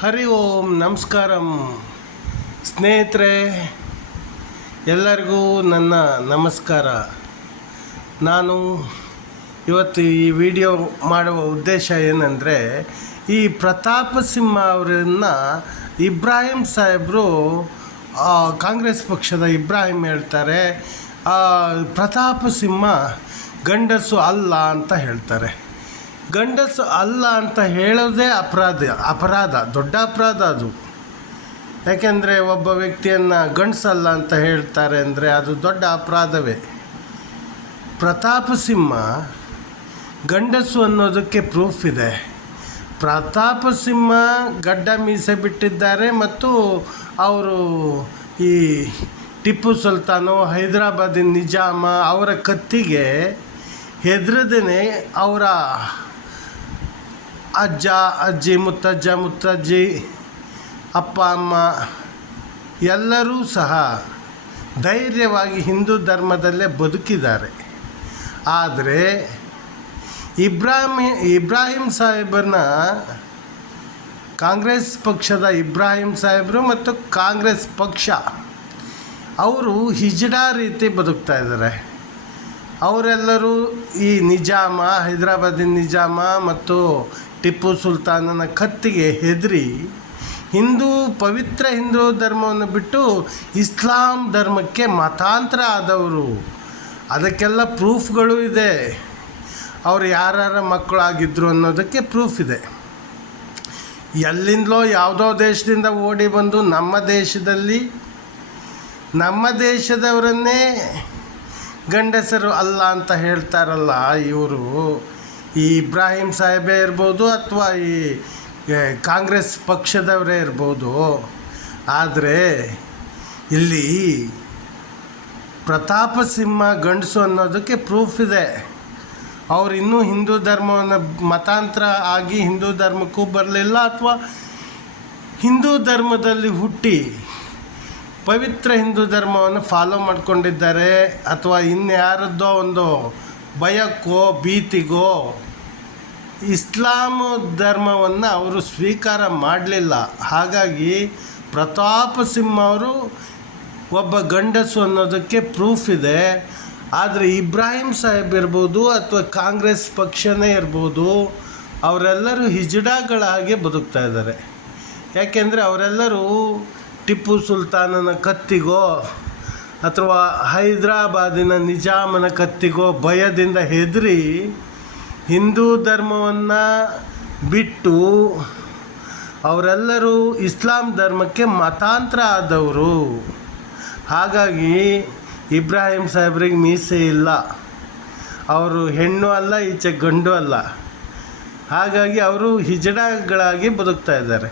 ಹರಿ ಓಂ ನಮಸ್ಕಾರಂ ಸ್ನೇಹಿತರೆ, ಎಲ್ಲರಿಗೂ ನನ್ನ ನಮಸ್ಕಾರ. ನಾನು ಇವತ್ತು ಈ ವಿಡಿಯೋ ಮಾಡುವ ಉದ್ದೇಶ ಏನಂದರೆ, ಈ ಪ್ರತಾಪ ಸಿಂಹ ಅವರನ್ನು ಇಬ್ರಾಹಿಂ ಸಾಹೇಬರು, ಕಾಂಗ್ರೆಸ್ ಪಕ್ಷದ ಇಬ್ರಾಹಿಂ ಹೇಳ್ತಾರೆ, ಪ್ರತಾಪ ಸಿಂಹ ಗಂಡಸು ಅಲ್ಲ ಅಂತ ಹೇಳ್ತಾರೆ. ಗಂಡಸು ಅಲ್ಲ ಅಂತ ಹೇಳೋದೇ ಅಪರಾಧ, ದೊಡ್ಡ ಅಪರಾಧ ಅದು. ಯಾಕೆಂದರೆ ಒಬ್ಬ ವ್ಯಕ್ತಿಯನ್ನು ಗಂಡಸಲ್ಲ ಅಂತ ಹೇಳ್ತಾರೆ ಅಂದರೆ ಅದು ದೊಡ್ಡ ಅಪರಾಧವೇ. ಪ್ರತಾಪ ಸಿಂಹ ಗಂಡಸು ಅನ್ನೋದಕ್ಕೆ ಪ್ರೂಫ್ ಇದೆ. ಪ್ರತಾಪ ಸಿಂಹ ಗಡ್ಡ ಮೀಸೆ ಬಿಟ್ಟಿದ್ದಾರೆ ಮತ್ತು ಅವರು ಈ ಟಿಪ್ಪು ಸುಲ್ತಾನು, ಹೈದರಾಬಾದಿನ ನಿಜಾಮ ಅವರ ಕತ್ತಿಗೆ ಹೆದರದೇ ಅವರ ಅಜ್ಜ ಅಜ್ಜಿ, ಮುತ್ತಜ್ಜಿ, ಅಪ್ಪ ಅಮ್ಮ ಎಲ್ಲರೂ ಸಹ ಧೈರ್ಯವಾಗಿ ಹಿಂದೂ ಧರ್ಮದಲ್ಲೇ ಬದುಕಿದ್ದಾರೆ. ಆದರೆ ಇಬ್ರಾಹಿಂ ಸಾಹೇಬರನ್ನ, ಕಾಂಗ್ರೆಸ್ ಪಕ್ಷದ ಇಬ್ರಾಹಿಂ ಸಾಹೇಬರು ಮತ್ತು ಕಾಂಗ್ರೆಸ್ ಪಕ್ಷ ಅವರು ಹಿಜಡಾ ರೀತಿ ಬದುಕ್ತಾ ಇದ್ದಾರೆ. ಅವರೆಲ್ಲರೂ ಈ ನಿಜಾಮ, ಹೈದರಾಬಾದಿನ ನಿಜಾಮ ಮತ್ತು ಟಿಪ್ಪು ಸುಲ್ತಾನನ ಕತ್ತಿಗೆ ಹೆದರಿ ಪವಿತ್ರ ಹಿಂದೂ ಧರ್ಮವನ್ನು ಬಿಟ್ಟು ಇಸ್ಲಾಂ ಧರ್ಮಕ್ಕೆ ಮತಾಂತರ ಆದವರು. ಅದಕ್ಕೆಲ್ಲ ಪ್ರೂಫ್ಗಳು ಇದೆ. ಅವರು ಯಾರ್ಯಾರ ಮಕ್ಕಳಾಗಿದ್ದರು ಅನ್ನೋದಕ್ಕೆ ಪ್ರೂಫ್ ಇದೆ. ಎಲ್ಲಿಂದಲೋ ಯಾವುದೋ ದೇಶದಿಂದ ಓಡಿ ಬಂದು ನಮ್ಮ ದೇಶದವರನ್ನೇ ಗಂಡಸರು ಅಲ್ಲ ಅಂತ ಹೇಳ್ತಾರಲ್ಲ ಇವರು. ಈ ಇಬ್ರಾಹಿಂ ಸಾಹೇಬೇ ಇರ್ಬೋದು ಅಥವಾ ಈ ಕಾಂಗ್ರೆಸ್ ಪಕ್ಷದವರೇ ಇರ್ಬೋದು. ಆದರೆ ಇಲ್ಲಿ ಪ್ರತಾಪ ಸಿಂಹ ಗಂಡಸು ಅನ್ನೋದಕ್ಕೆ ಪ್ರೂಫ್ ಇದೆ. ಅವರು ಇನ್ನೂ ಹಿಂದೂ ಧರ್ಮವನ್ನು ಮತಾಂತರ ಆಗಿ ಹಿಂದೂ ಧರ್ಮಕ್ಕೂ ಬರಲಿಲ್ಲ, ಅಥವಾ ಹಿಂದೂ ಧರ್ಮದಲ್ಲಿ ಹುಟ್ಟಿ ಪವಿತ್ರ ಹಿಂದೂ ಧರ್ಮವನ್ನು ಫಾಲೋ ಮಾಡ್ಕೊಂಡಿದ್ದಾರೆ, ಅಥವಾ ಇನ್ಯಾರದ್ದೋ ಒಂದು ಭಯಕ್ಕೋ ಭೀತಿಗೋ ಇಸ್ಲಾಂ ಧರ್ಮವನ್ನು ಅವರು ಸ್ವೀಕಾರ ಮಾಡಲಿಲ್ಲ. ಹಾಗಾಗಿ ಪ್ರತಾಪ ಸಿಂಹ ಅವರು ಒಬ್ಬ ಗಂಡಸು ಅನ್ನೋದಕ್ಕೆ ಪ್ರೂಫ್ ಇದೆ. ಆದರೆ ಇಬ್ರಾಹಿಂ ಸಾಹೇಬ್ ಇರ್ಬೋದು ಅಥವಾ ಕಾಂಗ್ರೆಸ್ ಪಕ್ಷನೇ ಇರ್ಬೋದು, ಅವರೆಲ್ಲರೂ ಹಿಜಡಾಗಳ ಹಾಗೆ ಬದುಕ್ತಾ ಇದ್ದಾರೆ. ಯಾಕೆಂದರೆ ಅವರೆಲ್ಲರೂ ಟಿಪ್ಪು ಸುಲ್ತಾನನ ಕತ್ತಿಗೋ ಅಥವಾ ಹೈದರಾಬಾದಿನ ನಿಜಾಮನ ಕತ್ತಿಗೋ ಭಯದಿಂದ ಹೆದರಿ ಹಿಂದೂ ಧರ್ಮವನ್ನು ಬಿಟ್ಟು ಅವರೆಲ್ಲರೂ ಇಸ್ಲಾಂ ಧರ್ಮಕ್ಕೆ ಮತಾಂತರ ಆದವರು. ಹಾಗಾಗಿ ಇಬ್ರಾಹಿಂ ಸಾಹೇಬ್ರಿಗೆ ಮೀಸೆ ಇಲ್ಲ. ಅವರು ಹೆಣ್ಣು ಅಲ್ಲ, ಈಚೆ ಗಂಡು ಅಲ್ಲ. ಹಾಗಾಗಿ ಅವರು ಹಿಜಡಾಗಳಾಗಿ ಬದುಕ್ತಾ ಇದ್ದಾರೆ.